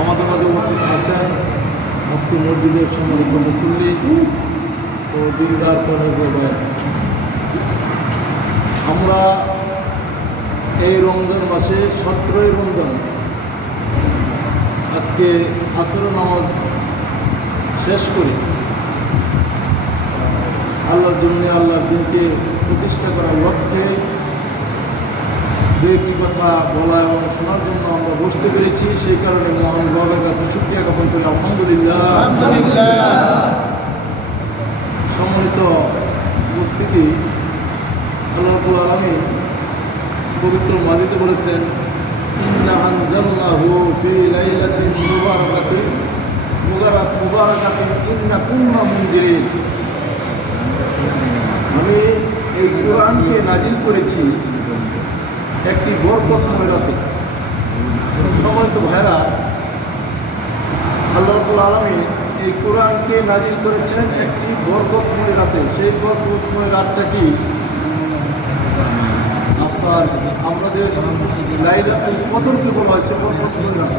আমাদের মাঝে উপস্থিত আছেন আজকে মসজিদের সম্মানিত মুসল্লি ও দিনদার পরেজগার। আমরা এই রমজান মাসে 17ই রমজান আজকে আসর নামাজ শেষ করি আল্লাহর জন্য, আল্লাহর দিনকে প্রতিষ্ঠা করার লক্ষ্যে দু একটি কথা বলা এবং শোনার জন্য আমরা বসতে পেরেছি। সেই কারণে মহান রবের কাছে শুকরিয়া জ্ঞাপন করি, আলহামদুলিল্লাহ। সম্মানিত উপস্থিতি, আল্লাহ রাব্বুল আলামিন পবিত্র মাজিদে বলেছেন, ইন্না আনজালনাহু ফি লাইলাতিন মুবারাকাতিন ইন্না কুন্না মুনজিরিন। আমি এই কোরআনকে নাজিল করেছি একটি বরকতময় রাতে। সম্মানিত ভাইরা, আল্লাহ রাব্বুল আলামিন এই কোরআনকে নাজিল করেছেন একটি বরকতময় রাতে। সেই বরকতময় রাতটা কি? আপনার আমাদের লাইলাতুল কদরকে বলা হয়েছে বরকতময় রাত।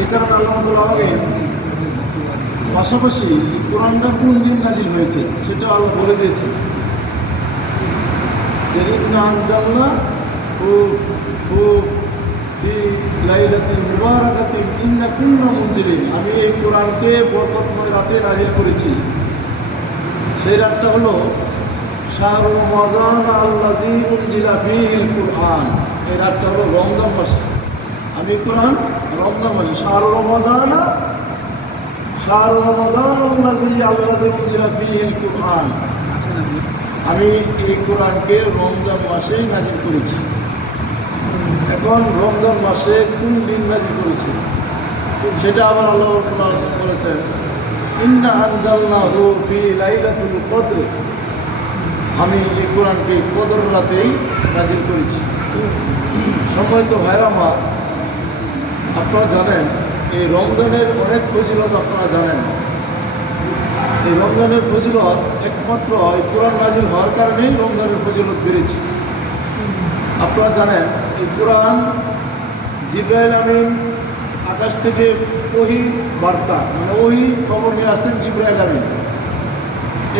এই কারণে আল্লাহ রাব্বুল আলামিন পাশাপাশি কোরআনটা কোন দিন নাজিল হয়েছে সেটা আল্লাহ বলে দিয়েছে যে ইন্না আনজালনাহু ফি লাইলাতিন মুবারাকাতিন ইন্না কুন্না মুনজিরিন। আমি এই কোরআনকে বরকতময় রাতে নাজিল করেছি। সেই রাতটা হলো শাহরু রমাদান আল্লাযী উনজিলা ফীহিল কুরআন। এই রাতটা হলো রমজান মাস। আমি কোরআন রমজান মাসে শাহরু রমাদান আল্লাযী উনজিলা ফীহিল কুরআন। আমি এই কোরআনকে রমজান মাসেই নাজিল করেছি। এখন রমজান মাসে কোন দিন নাজিল করেছি সেটা আবার আল্লাহ বলেছেন, ইন্না আনজালনাহু ফি লাইলাতুল কদর। আমি এই কোরআনকে কদর রাতেই নাজিল করেছি। সম্মানিত ভাইরা আমার, আপনারা জানেন এই রমজানের অনেক ফজিলত আপনারা জানেন। এই রমজানের ফজিলত একমাত্র এই কোরআন নাজিল হওয়ার কারণেই রমজানের ফজিলত বেড়েছে। আপনারা জানেন এই কোরআন জিবরাইল আমিন আকাশ থেকে ওহী বার্তা মানে ওহী খবর নিয়ে আসতেন জিবরাইল আমিন।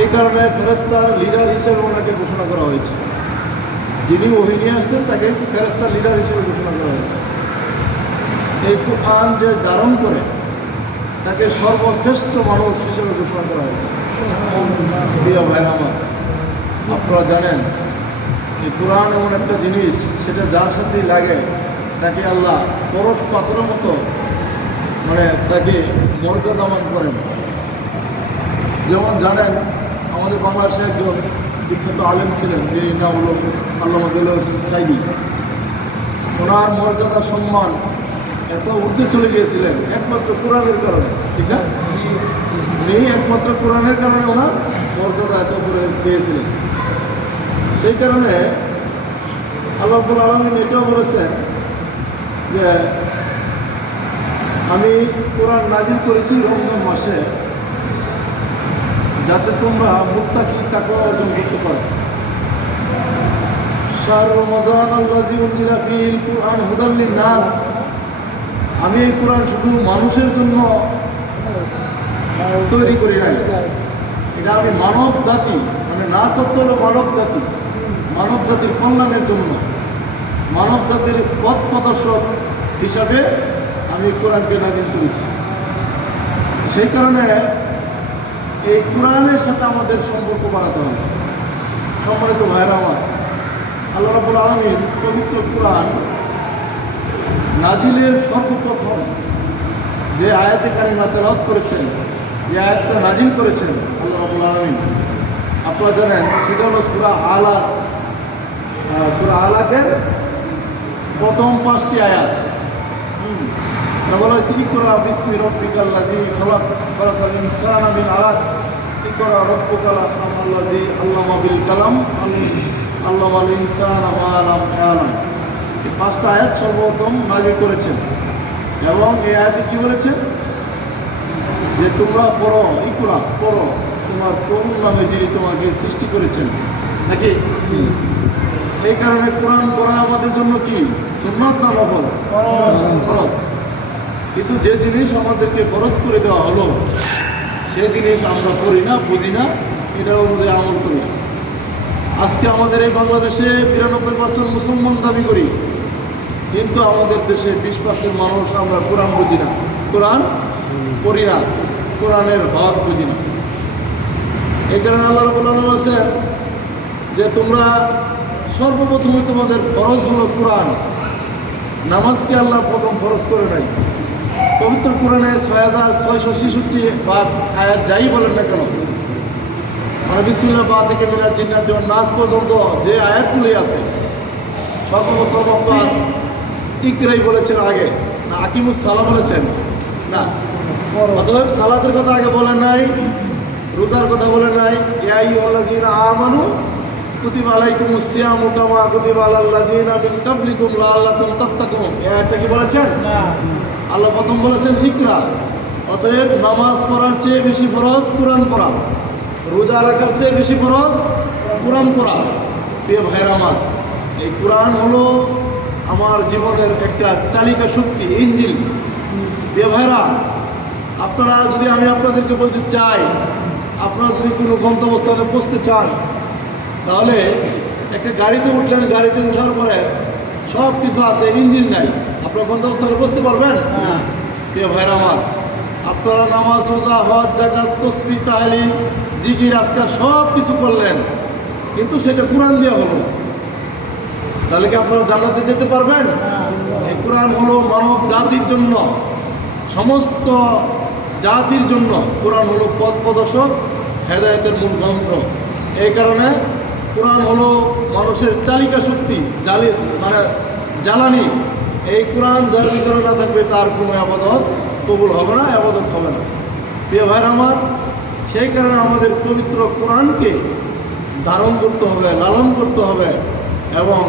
এই কারণে ফেরেশতার লিডার হিসেবে ওনাকে ঘোষণা করা হয়েছে। যিনি ওহী নিয়ে আসতেন তাকে ফেরেশতার লিডার হিসেবে ঘোষণা করা হয়েছে। এই কোরআন যে ধারণ করে তাকে সর্বশ্রেষ্ঠ মানুষ হিসেবে ঘোষণা করা হয়েছে। প্রিয় ভাই আমার, আপনারা জানেন এই কোরআন এমন একটা জিনিস, সেটা যার সাথেই লাগে তাকে আল্লাহ পরশ পাথরের মতো মানে তাকে মর্যাদামান করেন। যেমন জানেন আমাদের বাংলাদেশে একজন বিখ্যাত আলেম ছিলেন, যে নাম হল আল্লামা দেলোয়ার হোসেন সাইদি। ওনার মর্যাদা সম্মান এত ঊর্ধ্বে চলে গিয়েছিলেন একমাত্র কোরআনের কারণে, ঠিক না? উনি একমাত্র কোরআনের কারণে ওনার মর্যাদা এত উপরে পেয়েছিলেন। সেই কারণে আল্লাহ রাব্বুল আলামিন এটাও বলেছেন যে আমি কোরআন নাজিল করেছি রমজান মাসে যাতে তোমরা মুত্তাকি তাকওয়া অর্জন করতে পারো। শাহরু রমাদান আল্লাযী উনজিলা ফীহিল কুরআন হুদাল লিন-নাস। আমি এই কোরআন শুধু মানুষের জন্য তৈরি করি নাই, এটা আমি মানব জাতি মানে না সত্য হলো মানব জাতি, মানব জাতির কল্যাণের জন্য, মানব জাতির পথ প্রদর্শক হিসাবে আমি কোরআনকে নাজিল করেছি। সেই কারণে এই কোরআনের সাথে আমাদের সম্পর্ক বাড়াতে হবে। সম্মানিত ভাইরা আমার, আল্লাহ রাব্বুল আলামিন পবিত্র কোরআন নাজিলের সর্বপ্রথম যে আয়াতে কারিমা তেলাওয়াত করেছেন, যে আয়াতটা নাজিল করেছেন আল্লাহ রাব্বুল আলামিন, আপনারা জানেন সেটা হলো সূরা আলাক। সূরা আলাকের প্রথম 5টি আয়াত। বলা হয়েছে ইকরা বিসমি রাব্বিকাল্লাযী খালাক, খালাকাল ইনসানা মিন আলাক, ইকরা রাব্বুকাল আকরামাল্লাযী আল্লামা বিল কালাম, আল্লামাল ইনসানা মা লাম ইয়ালাম। এই 5টা আয়াত সর্বপ্রথম নাজিল করেছেন এবং এই আয়াতে কি বলেছেন যে তোমরা পড়ো, ইকরা পড়ো তোমার করুণ নামে যিনি তোমাকে সৃষ্টি করেছেন, নাকি? এই কারণে কোরআন পড়া আমাদের জন্য কি সুন্নাত না নফল? ফরজ। কিন্তু যে জিনিস আমাদেরকে ফরজ করে দেওয়া হলো সে জিনিস আমরা করি না, বুঝি না, এটা অনুযায়ী আমল করি না। আজকে আমাদের এই বাংলাদেশে 92% মুসলমান দাবি করি, কিন্তু আমাদের দেশে 20% মানুষ আমরা কোরআন বুঝি না, কোরআন পড়ি না, কোরআনের হক বুঝি না। এই কারণে আল্লাহ রাব্বুল আলামিন বলেছেন যে তোমরা সর্বপ্রথমে তোমাদের ফরজ হলো কোরআন। নামাজকে আল্লাহ প্রথম ফরজ করে নাই। পবিত্র কোরআনে 6666 বা আয়াত যাই বলেন না কেন, মানে বিসমিল্লাহ বা থেকে মিনাজ জিন্নাত ওয়ান নাস পর্যন্ত যে আয়াতগুলি আছে সর্বপ্রথম আপনার ইকরাই বলেছেন আগে, না আকিমুস সালাহ বলেছেন না। অতএব সালাতের কথা আগে বলে নাই, রোজার কথা বলে নাই। ইয়া আইয়ুহাল্লাযীনা আমানু কুতিবা আলাইকুমুস সিয়ামু কামা কুতিবা আলাল্লাযীনা মিন ক্বাবলিকুম লাআল্লাকুম তাত্তাকুন। এই আয়াতটা কি বলেছেন? না। আল্লাহ প্রথম বলেছেন ইকরা। অতএব নামাজ পড়ার চেয়ে বেশি ফরজ কোরআন পড়া, রোজা রাখার চেয়ে বেশি ফরজ কোরআন পড়া। প্রিয় ভাইরা আমার, এই কোরআন হলো আমার জীবনের একটা চালিকা শক্তি, ইঞ্জিন। প্রিয় ভাইরা, আপনারা যদি আমি আপনাদেরকে বলতে চাই, আপনারা যদি কোনো গন্তব্যস্থানে পৌঁছতে চান, তাহলে একটা গাড়িতে উঠলেন, গাড়িতে ওঠার পরে সব কিছু আছে, ইঞ্জিন নাই, আপনারা গন্তব্যস্থানে পৌঁছতে পারবেন? প্রিয় ভাইরা আমার, আপনারা নামাজ, রোজা, হজ, যাকাত, তাসবিহ, তাহলিল, জিকির, আজকার সব কিছু করলেন, কিন্তু সেটা কোরআন দিয়ে হলো না। তাহলে কি আপনারা জান্নাতে যেতে পারবেন? এই কোরআন হলো মানব জাতির জন্য, সমস্ত জাতির জন্য কোরআন হলো পথ প্রদর্শক, হেদায়েতের মূল গ্রন্থ। এই কারণে কোরআন হলো মানুষের চালিকা শক্তি, মানে জ্বালানি। এই কোরআন যার ভিতরে না থাকবে তার কোনো আবাদত কবুল হবে না, আবাদত হবে না। প্রিয় ভাইরা আমার, সেই কারণে আমাদের পবিত্র কোরআনকে ধারণ করতে হবে, লালন করতে হবে, এবং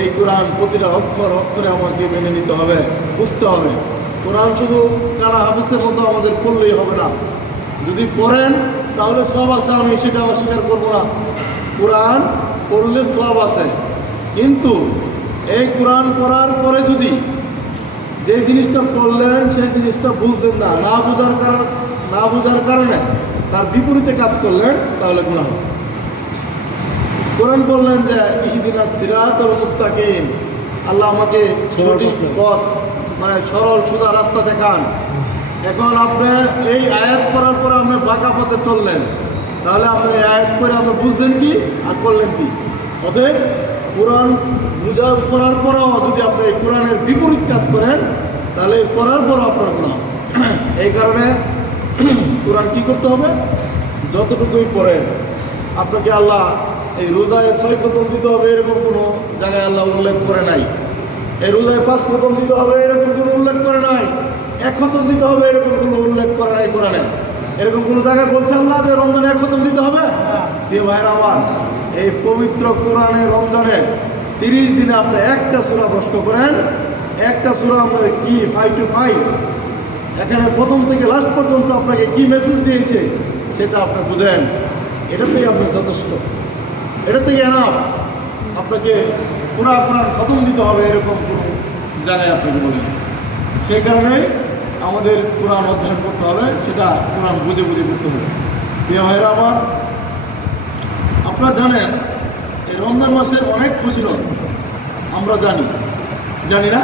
এই কোরআন প্রতিটা অক্ষর অক্ষরে আমাকে মেনে নিতে হবে, বুঝতে হবে। কোরআন শুধু কারা হাফেজের মতো আমাদের পড়লেই হবে না। যদি পড়েন তাহলে সব আছে, আমি সেটা অস্বীকার করবো না। কোরআন পড়লে সব আছে, কিন্তু এই কোরআন পড়ার পরে যদি যে জিনিসটা পড়লেন সেই জিনিসটা বুঝলেন না, না বোঝার কারণে তার বিপরীতে কাজ করলেন, তাহলে গুনাহ হবে। কোরআন বললেন যে ইহদিনাস সিরাতাল মুস্তাকিম, আল্লাহ আমাকে সঠিক পথ, মানে সরল সোজা রাস্তা দেখান। এখন আপনি এই আয়াত পড়ার পরে আপনি বাঁকা পথে চললেন, তাহলে আপনি এই আয়াত পড়ে আপনি বুঝলেন কি আর করলেন কি? অতএব কোরআন পড়ার পরেও যদি আপনি এই কোরআনের বিপরীত কাজ করেন, তাহলে পড়ার পরও আপনার গুনাহ। এই কারণে কোরআন কি করতে হবে? যতটুকুই পড়েন। আপনাকে আল্লাহ এই রোজায় 6 খতম দিতে হবে এরকম কোনো জায়গায় আল্লাহ উল্লেখ করে নাই। এই রোজায় 5 খতম দিতে হবে এরকম কোনো উল্লেখ করে নাই। 1 খতম দিতে হবে এরকম কোনো উল্লেখ করে নাই কোরআনে। এরকম কোনো জায়গায় বলছে আল্লাহ যে রমজানে 1 খতম দিতে হবে? প্রিয় ভাইরা আমার, এই পবিত্র কোরআনে রমজানে 30 দিনে আপনি একটা সূরা নষ্ট করেন, একটা সূরা আপনার কি 5 to 5, এখানে প্রথম থেকে লাস্ট পর্যন্ত আপনাকে কি মেসেজ দিয়েছে সেটা আপনি বুঝেন। এটাতেই আপনি যথেষ্ট, এটা থেকে এনাফ। আপনাকে পুরা কোরআন খতম দিতে হবে এরকম কোনো জায়গায় আপনাকে বলেন। সেই কারণে আমাদের কোরআন অধ্যয়ন করতে হবে, সেটা কোরআন বুঝে বুঝে করতে হবে। প্রিয় ভাইরা আমার, আপনারা জানেন এই রমজান মাসের অনেক ফজিলত আমরা জানি না?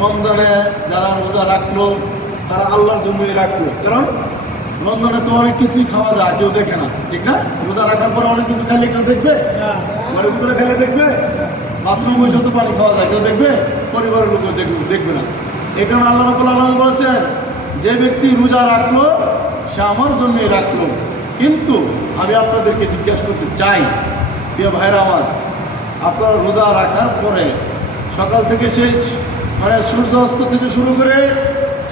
রমজানে যারা রোজা রাখলো তারা আল্লাহর জন্যই রাখলো, কারণ রমজানে তো অনেক কিছুই খাওয়া যায়, কেউ দেখে না, ঠিক না? রোজা রাখার পরে অনেক কিছু খাইলে কেউ দেখবে? বাড়ির ভিতরে খাইলে দেখবে? বাথরুমে বসে তো পানি খাওয়া যায়, কেউ দেখবে? পরিবারের লোকও দেখবে না। এই কারণে আল্লাহ রাব্বুল আলামিন বলেছেন, যে ব্যক্তি রোজা রাখলো সে আমার জন্যই রাখলো। কিন্তু আমি আপনাদেরকে জিজ্ঞাসা করতে চাই, প্রিয় ভাইরা আমার, আপনার রোজা রাখার পরে সকাল থেকে শেষ, মানে সূর্য অস্ত থেকে শুরু করে,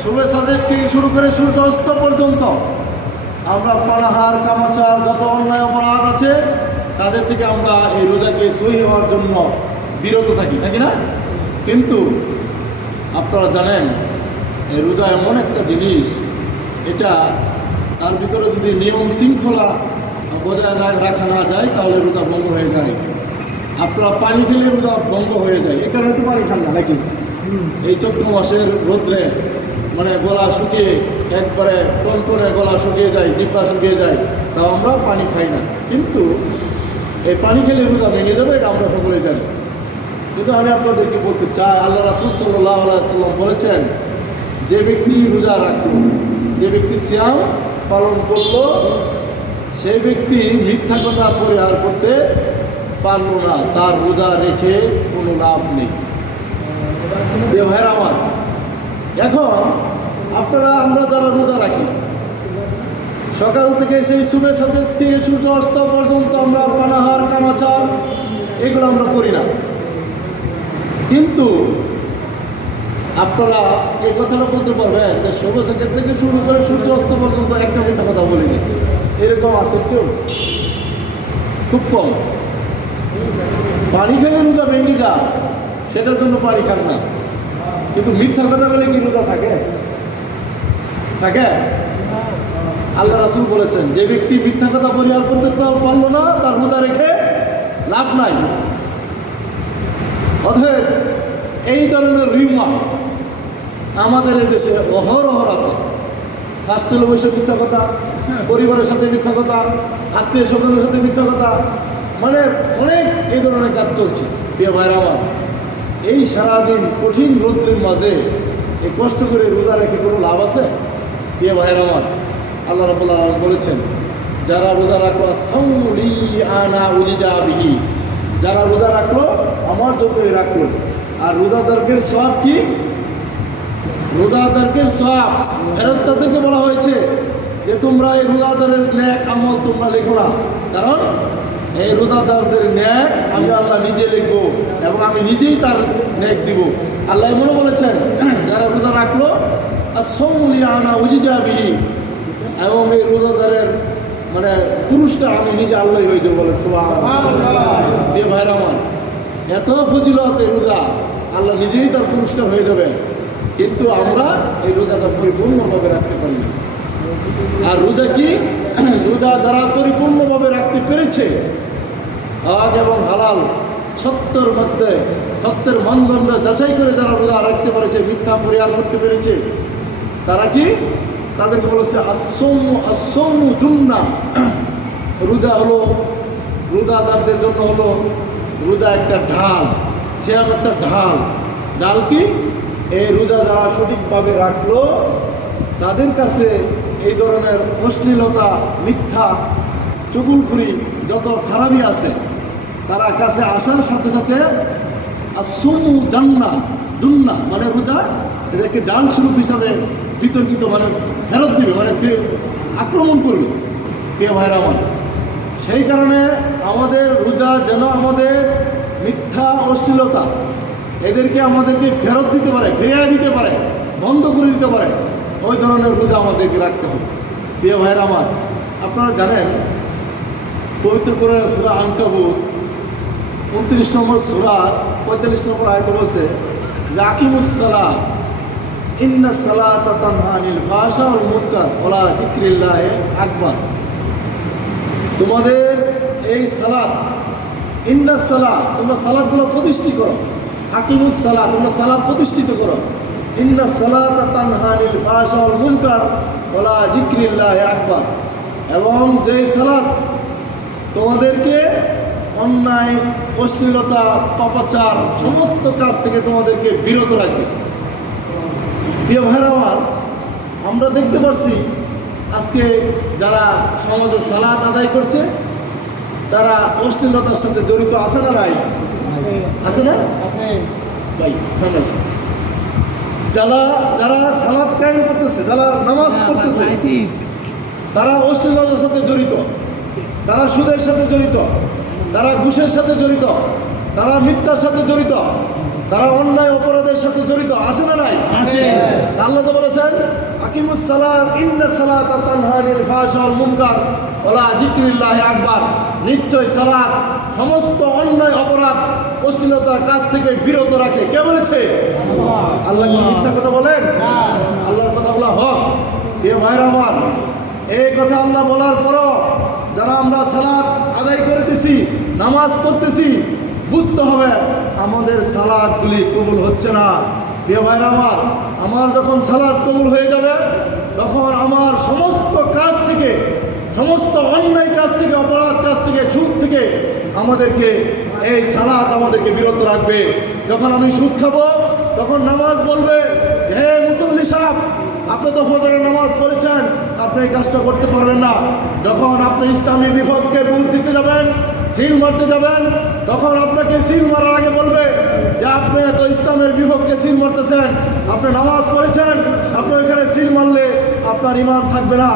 শুভে সাদেক থেকে শুরু করে সূর্য অস্ত পর্যন্ত আমরা পানাহার, কামাচার, যত অন্যায় অপরাধ আছে তাদের থেকে আমরা এই রোজাকে সহি হওয়ার জন্য বিরত থাকি না? কিন্তু আপনারা জানেন এই রোজা এমন একটা জিনিস, এটা তার ভিতরে যদি নিয়ম শৃঙ্খলা বজায় রাখা না যায় তাহলে রোজা ভঙ্গ হয়ে যায়। আপনারা পানি খেলে রোজা ভঙ্গ হয়ে যায়, এ কারণে তো পানি খান না নাকি? এই চৈত্র মাসের রোদ্রে মানে গলা শুকিয়ে একবারে টনটনে গলা শুকিয়ে যায়, ডিব্বা শুকিয়ে যায়, তাও আমরা পানি খাই না। কিন্তু এই পানি খেলে রোজা ভেঙে যাবে, এটা আমরা সকলেই জানি। কিন্তু আমি আপনাদেরকে বলতে চাই, আল্লাহ রাসূল সাল্লাল্লাহু আলাইহি ওয়াসাল্লাম বলেছেন, যে ব্যক্তি রোজা রাখল, যে ব্যক্তি সিয়াম পালন করল, সেই ব্যক্তি মিথ্যা কথা পরিহার করতে পারল না, তার রোজা রেখে কোনো লাভ নেই। প্রিয় ভাইরা আমার, এখন আমরা যারা রোজা রাখি, সকাল থেকে সেই সুবের সাথে থেকে সূর্য অস্ত পর্যন্ত আমরা পানাহার কামাচার এগুলো আমরা করি না। কিন্তু আপনারা এই কথাটা বলতে পারবেন যে সবুজ সাথের থেকে শুরু করে সূর্য অস্ত পর্যন্ত একটা মিথ্যা কথা বলিনি, এরকম আছে কেউ? খুব কম। পানি খেলে রোজা ভেঙে যায়, সেটার জন্য পানি খান না। কিন্তু মিথ্যা কথা বলে কি রোজা থাকে? আল্লাহ রাসূল বলেছেন, যে ব্যক্তি মিথ্যা কথা পরিহার করতে পারল না, তার রোজা রেখে লাভ নাই। অতএব এই ধরনের রিউমা আমাদের এই দেশে অহরহ আছে। শাস্ত্রের বসে মিথ্যা কথা, পরিবারের সাথে মিথ্যা কথা, আত্মীয় স্বজনের সাথে মিথ্যা কথা, মানে অনেক এই ধরনের কাজ চলছে। প্রিয় ভাইরা আমার, এই সারাদিন কঠিন রৌদ্রের মাঝে এই কষ্ট করে রোজা রেখে কোনো লাভ আছে? প্রিয় ভাইরা আমার, আল্লাহ রাব্বুল আলামিন বলেছেন, যারা রোজা রাখলো আস-সাওমু লি আনা উজিজা বিহি, যারা রোজা রাখলো আমার জন্যই রাখলো। আর রোজাদারদের সওয়াব কি? রোজাদারদের সওয়াব ফেরেশতাদেরকে বলা হয়েছে যে তোমরা এই রোজাদারের নেক আমল তোমরা লেখো না, কারণ এই রোজাদারদের নেক আমি আল্লাহ নিজে লিখবো এবং আমি নিজেই তার নেক দিব। আল্লাহ এমনও বলেছেন, যারা রোজা রাখলো আস-সাওমু লি আনা উজিজা বিহি, এবং এই রোজাদারের মানে পুরুষটা আমি নিজে আল্লাহ হয়ে যাবো। বলেন সুবহানাল্লাহ। যে ভাইরা আমার, এত ফজিলত এই রোজা, আল্লাহ নিজেই তার পুরস্কার হয়ে যাবে। কিন্তু আমরা এই রোজাটা পরিপূর্ণভাবে রাখতে পারি না। আর রোজা কি? রোজা যারা পরিপূর্ণভাবে রাখতে পেরেছে, হক এবং হালাল সত্যের মধ্যে সত্যের মানদণ্ড যাচাই করে যারা রোজা রাখতে পেরেছে, মিথ্যা পরিহার করতে পেরেছে, তারা কি? তাদেরকে বলেছে আস-সাওমু জুন্নাহ। রোজা হলো, রোজাদারদের জন্য হলো রোজা একটা ঢাল, সিয়াম একটা ঢাল। ঢাল কি? এই রোজা যারা সঠিকভাবে রাখলো, তাদের কাছে এই ধরনের অশ্লীলতা, মিথ্যা, চুগলখুরি যত খারাপই আছে, তারা কাছে আসার সাথে সাথে আস-সাওমু জান্নাহ, জুন্নাহ মানে রোজা এদেরকে ডাল স্বরূপ হিসাবে বিতর্কিত মানে ফেরত দিবে, মানে আক্রমণ করবে। প্রিয় ভাইরা আমার, সেই কারণে আমাদের রোজা যেন আমাদের মিথ্যা, অশ্লীলতা এদেরকে আমাদেরকে ফেরত দিতে পারে, ফিরিয়ে দিতে পারে, বন্ধ করে দিতে পারে, ওই ধরনের রোজা আমাদেরকে রাখতে হবে। প্রিয় ভাইরা আমার, আপনারা জানেন পবিত্র কোরআন সূরা আনকাবুত 29 নম্বর সূরা 45 নম্বর আয়াতে বলছে যে আকিমুস সালাহ ইন্না সালাতা তানহা আনিল ফাহশা ওয়াল মুনকার ওয়া যিকরিল্লাহি আকবার। তোমাদের এই সালাত, ইন্না সালাত, তোমরা সালাতগুলো প্রতিষ্ঠিত করো। আকিমুস সালাহ, তোমরা সালাত প্রতিষ্ঠিত করো। ইন্না সালাতা তানহা আনিল ফাহশা ওয়াল মুনকার ওয়া যিকরিল্লাহি আকবার। এবং যে সালাত তোমাদেরকে অন্যায়, অশ্লীলতা, পাপাচার সমস্ত কাজ থেকে তোমাদেরকে বিরত রাখবে। প্রিয় ভাইরা আমার, আমরা দেখতে পাচ্ছি আজকে যারা সমাজে সালাত আদায় করছে, তারা অশ্লীলতার সাথে জড়িত আছে না নাই? আছে না? ভাই সামনে যারা যারা সালাত কায়েম করতেছে, যারা নামাজ পড়তেছে, তারা অশ্লীলতার সাথে জড়িত, তারা সুদের সাথে জড়িত, তারা ঘুষের সাথে জড়িত, তারা মিথ্যার সাথে জড়িত, তারা অন্যায় অপরাধের সাথে জড়িত আছে না নাই? আল্লাহ তো বলেছেন আকিমুস সালাত ইন্না সালাতা তানহা আনিল ফাহশা ওয়াল মুনকার ওয়া যিকরিল্লাহি আকবার। নিশ্চয় সালাত সমস্ত অন্যায়, অপরাধ, অশ্লীলতার কাজ থেকে বিরত রাখে। কে বলেছে? আল্লাহ কি মিথ্যা কথা বলেন? আল্লাহর কথাগুলো হক। প্রিয় ভাইরা আমার, এই কথা আল্লাহ বলার পরও যারা আমরা সালাত আদায় করতেছি, নামাজ পড়তেছি, বুঝতে হবে আমাদের সালাতগুলি কবুল হচ্ছে না। প্রিয় ভাইরা আমার যখন সালাত কবুল হয়ে যাবে তখন আমার সমস্ত কাজ থেকে, সমস্ত অন্যায় কাজ থেকে, অপরাধ কাজ থেকে, সুদ থেকে আমাদেরকে এই সালাত আমাদেরকে বিরত রাখবে। যখন আমি সুদ খাবো তখন নামাজ বলবে, হে মুসল্লি সাহেব, আপনি তো ফজরের নামাজ পড়েছেন, আপনি এই কাজটা করতে পারবেন না। যখন আপনি ইসলামী বিভাগকে ভোট দিতে যাবেন, সিল মারতে যাবেন, তখন আপনাকে সিল মারার আগে বলবে যে আপনি তো ইসলামের বিভাগকে সিল মারতেছেন, আপনি নামাজ পড়েছেন, আপনি ওইখানে সিল মারলে আপনার ইমান থাকবে না।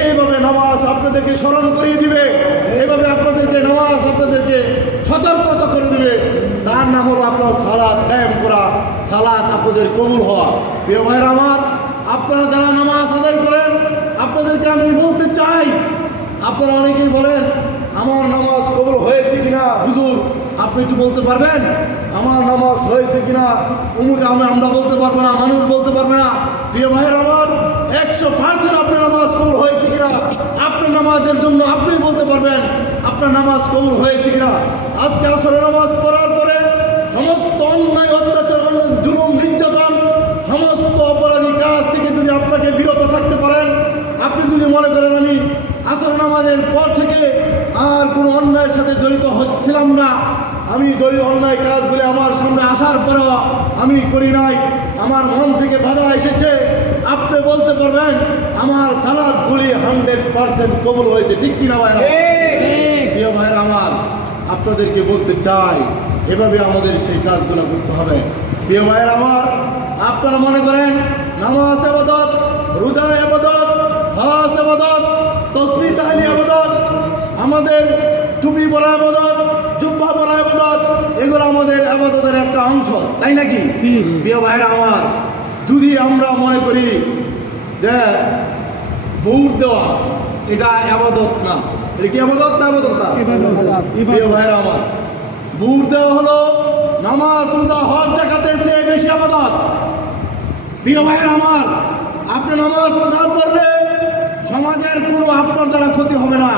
এইভাবে নামাজ আপনাদেরকে স্মরণ করিয়ে দিবে, এইভাবে আপনাদেরকে নামাজ আপনাদেরকে সতর্কতা করে দিবে। তার নাম হলো আপনার সালাত কায়েম করা, সালাত আপনাদের কবুল হওয়া। প্রিয় ভাইরা আমার, আপনারা যারা নামাজ আদায় করেন, আপনাদেরকে আমি বলতে চাই, আপনারা অনেকেই বলেন আমার নামাজ কবুল হয়েছে কিনা হুজুর আপনি একটু বলতে পারবেন? আমার নামাজ হয়েছে কিনা আমরা বলতে পারবো না, মানুষ বলতে পারবে না। প্রিয় ভাইয়ের আমার, 100% আপনার নামাজ কবুল হয়েছে কিনা আপনার নামাজের জন্য আপনি বলতে পারবেন আপনার নামাজ কবুল হয়েছে কিনা। আজকে আসরের নামাজ পড়ার পরে সমস্ত অন্যায়, অত্যাচার, জুলুম, নির্যাতন, সমস্ত অপরাধী কাজ থেকে যদি আপনাকে বিরত থাকতে পারেন, আপনি যদি মনে করেন আমি আসর নামাজের পর থেকে আর কোনো অন্যায়ের সাথে জড়িত হচ্ছিলাম না, আমি অন্যায় কাজগুলি আমার সামনে আসার পরেও আমি করি নাই, আমার মন থেকে বাধা এসেছে, আপনি বলতে পারবেন আমার সালাতগুলি 100% কবুল হয়েছে। ঠিক কিনা ভাইরা? প্রিয় ভাইরা আমার, আপনাদেরকে বলতে চাই এভাবে আমাদের সেই কাজগুলো করতে হবে। প্রিয় ভাইরা আমার, আপনারা মনে করেন নামাজ ইবাদত, রোজা ইবাদত, হজ ইবাদত, তাসবিহ তাহলিল ইবাদত, আমাদের টুপি পরা ইবাদত, জুব্বা পরা ইবাদত, এগুলো আমাদের ইবাদতের একটা অংশ, তাই নাকি? প্রিয় ভাইরা আমার, যদি আমরা মনে করি যে ভোট দেওয়া এটা ইবাদত না, এটা কি ইবাদত না ইবাদত না? প্রিয় ভাইরা আমার, ভোট দেওয়া হলো নামাজ, রোজা, হজ, যাকাতের চেয়ে বেশি ইবাদত। প্রিয় ভাইরা আমার, আপনি নামাজ রোজা পড়লে সমাজের কোনো আপনার দ্বারা ক্ষতি হবে না।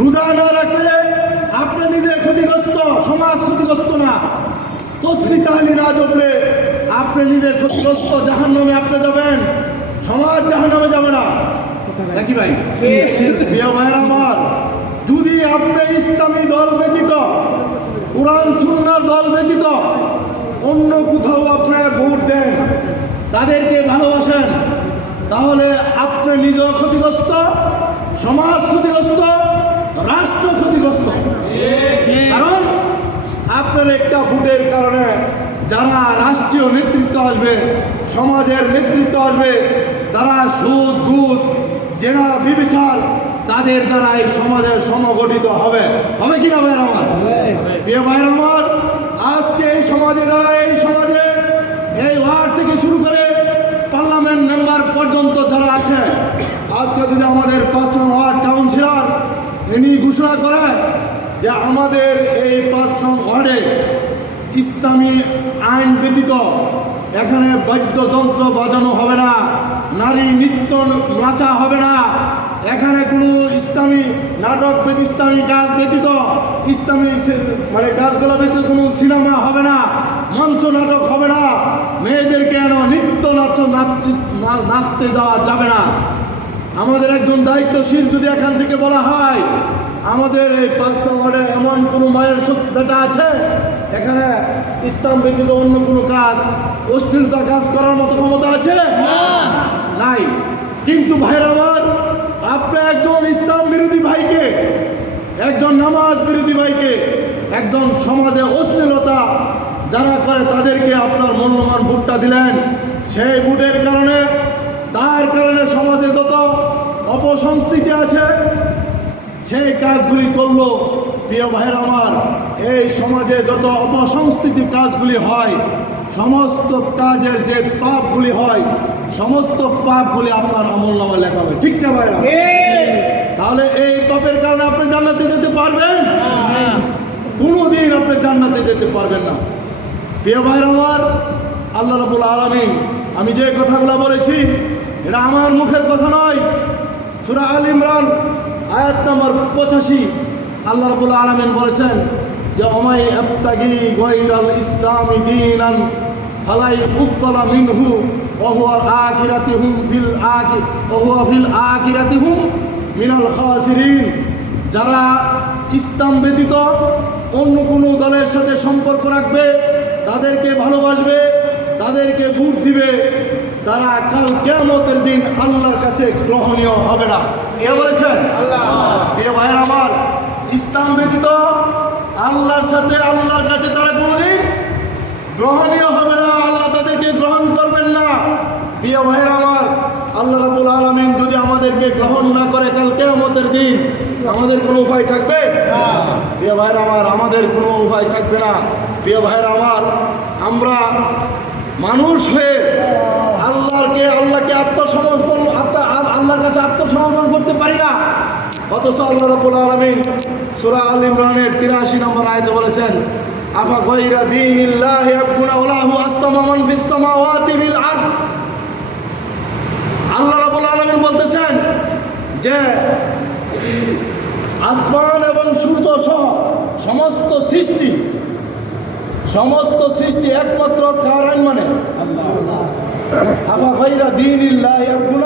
রোজা না রাখলে আপনি নিজে ক্ষতিগ্রস্ত, সমাজ ক্ষতিগ্রস্ত না। তাসবিহ তাহলিল না জপলে আপনি নিজে ক্ষতিগ্রস্ত, জাহান্নামে আপনি যাবেন, সমাজ জাহান্নামে যাবে না, নাকি ভাই? প্রিয় ভাইরা আমার, যদি আপনি ইসলামী দল ব্যতীত, কুরআন সুন্নাহর দল ব্যতীত অন্য কোথাও আপনার ভোট দেন, তাদেরকে ভালোবাসেন, তাহলে আপনি নিজেও ক্ষতিগ্রস্ত, সমাজ ক্ষতিগ্রস্ত, রাষ্ট্র ক্ষতিগ্রস্ত। কারণ আপনার একটা ভোটের কারণে যারা রাষ্ট্রীয় নেতৃত্ব আসবে, সমাজের নেতৃত্ব আসবে, তারা সুদ, ঘুষ, জেনা, ব্যভিচার, তাদের দ্বারা এই সমাজের সমগঠিত হবে কিনা ভাইরা আমার? প্রিয় ভাইরা আমার, আজকে এই সমাজে যারা, এই সমাজে এই ওয়ার্ড থেকে শুরু করে পার্লামেন্ট মেম্বার পর্যন্ত যারা আছে, আজকে যদি আমাদের 5 নং ওয়ার্ড কাউন্সিলর ইনি ঘোষণা করে যে আমাদের এই 5 নং ওয়ার্ডে ইসলামী আইন ব্যতীত এখানে বাদ্যযন্ত্র বাজানো হবে না, নারী নৃত্য নাচা হবে না, এখানে কোনো ইসলামী নাটক, ইসলামী কাজ ব্যতীত, ইসলামী কাজগুলো ব্যতীত কোনো সিনেমা হবে না, মঞ্চ নাটক হবে না, মেয়েদের কেন নৃত্য নাচতে দেওয়া যাবে না। আমাদের একজন দায়িত্বশীল যদি এখান থেকে বলা হয় আমাদের এই 5 নং ওয়ার্ডে এমন কোনো মায়ের বেটা আছে এখানে ইসলাম ব্যতীত অন্য কোনো কাজ, অশ্লীলতা কাজ করার মতো ক্ষমতা আছে? নাই। কিন্তু ভাইরা আমার, আপনি একজন ইসলাম বিরোধী ভাইকে, একজন নামাজ বিরোধী ভাইকে, একজন সমাজে অশ্লীলতা যারা করে তাদেরকে আপনার মূল্যবান ভোটটা দিলেন, সেই ভোটের কারণে, তার কারণে সমাজে যত অপসংস্কৃতি আছে সেই কাজগুলি করলো। প্রিয় ভাইরা আমার, এই সমাজে যত অপসংস্কৃতি কাজগুলি হয়, সমস্ত কাজের যে পাপগুলি হয়, সমস্ত পাপগুলি আপনার আমলনামায় লেখা হবে। ঠিক না ভাইরা? তাহলে এই পাপের কারণে আপনি জান্নাতে যেতে পারবেন? কোনোদিন আপনি জান্নাতে যেতে পারবেন না। প্রিয় ভাইরা আমার, আল্লাহ রাব্বুল আলামিন, আমি যে কথাগুলো বলেছি এটা আমার মুখের কথা নয়, সূরা আল ইমরান আয়াত নম্বর 85 আল্লাহ রাব্বুল আলামিন বলেছেন, যে ওমাই আবতাগি গায়রাল ইসলামি দীনান ফালাই উকবালা মিনহু ওয়া হুয়া আখিরাতুহুম ফিল আখিরাতিহুম মিনাল খাসিরিন। যারা ইসলাম ব্যতীত অন্য কোনো দলের সাথে সম্পর্ক রাখবে, তাদেরকে ভালোবাসবে, তাদেরকে ভোট দিবে, তারা কাল কিয়ামতের দিন আল্লাহর কাছে গ্রহণীয় হবে না। কে বলেছেন? আল্লাহ। প্রিয় ভাইরা আমার, ইসলাম ব্যতীত আল্লাহর সাথে আল্লাহর কাছে তারা কোনোদিন গ্রহণীয় হবে না, আল্লাহ তাদেরকে গ্রহণ করবেন না। প্রিয় ভাইরা আমার, আল্লাহ রাব্বুল আলামিন যদি আমাদেরকে গ্রহণ না করে কাল কিয়ামতের দিন, আমাদের কোনো উপায় থাকবে? প্রিয় ভাইরা আমার, আমাদের কোনো উপায় থাকবে না। প্রিয় ভাইরা আমার, আমরা মানুষ হয়ে আল্লাহকে আল্লাহর কাছে আত্মসমর্পণ করতে পারি না, অথচ আল্লাহ রাব্বুল আলামিন সূরা আল ইমরানের 83 নম্বর আয়াতে বলেছেন, আফা গায়রা দীনিল্লাহি ইয়াবগুনা ওয়া লাহু আসলামা মান ফিস সামাওয়াতি বিল আরদ। আল্লাহ রাব্বুল আলামিন বলতেছেন যে আসমান এবং সূর্য সহ সমস্ত সৃষ্টি একমাত্র কার আইন মানে? আল্লাহ। আফা গায়রা দীনিল্লাহি ইয়াবগুনা